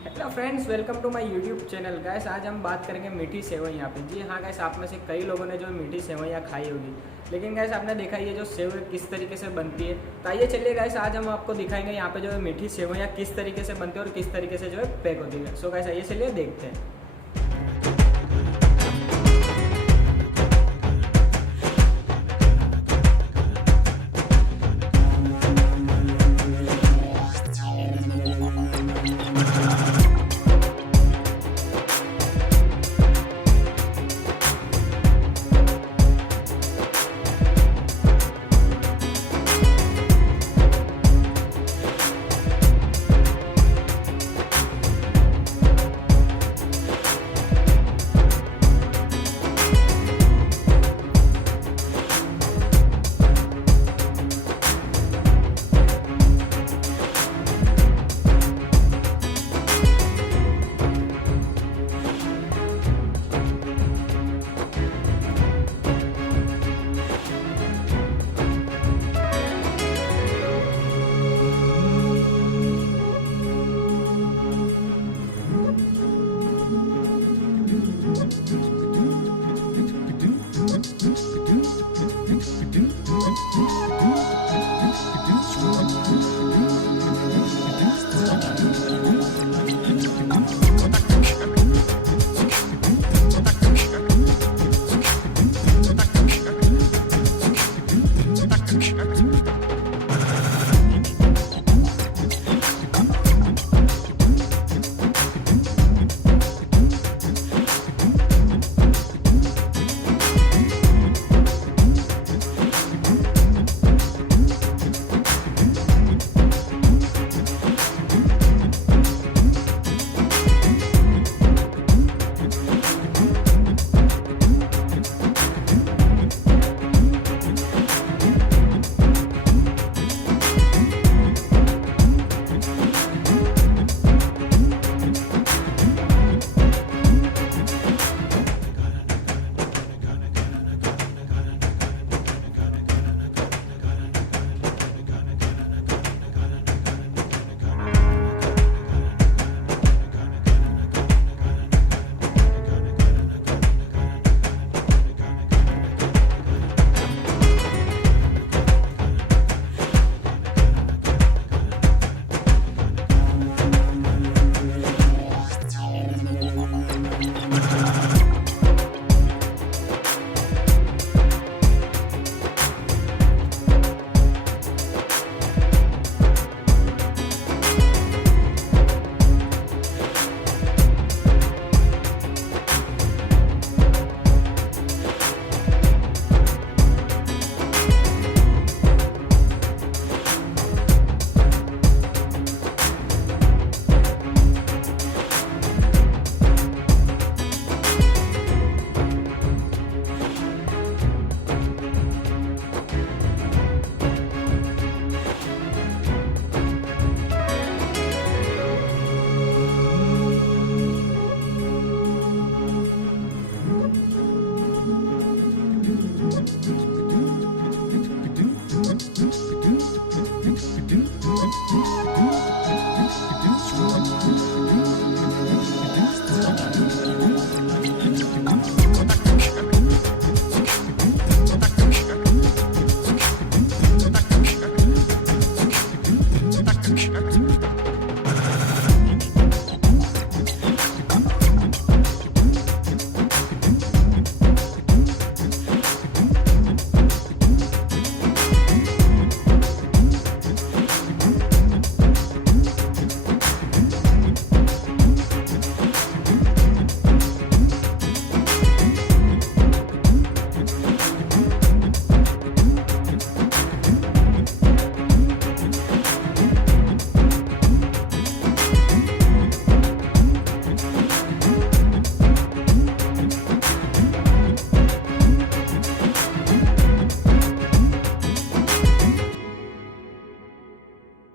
Hello friends, welcome to my YouTube channel. Guys आज हम बात करेंगे मीठी सेवइयाँ पे। जी हाँ गैस, आप में से कई लोगों ने जो मीठी सेवइयाँ खाई होगी, लेकिन गैस आपने देखा ये जो सेव किस तरीके से बनती है। तो आइए चलिए गैस, आज हम आपको दिखाएंगे यहाँ पे जो है मीठी सेवइयाँ किस तरीके से बनती है और किस तरीके से जो है पैक होती है। सो गैस आइए चलिए देखते हैं।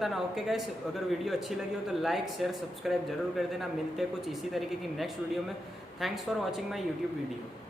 ना ओके गाइस, अगर वीडियो अच्छी लगी हो तो लाइक शेयर सब्सक्राइब जरूर कर देना। मिलते हैं कुछ इसी तरीके की नेक्स्ट वीडियो में। Thanks for watching my YouTube video.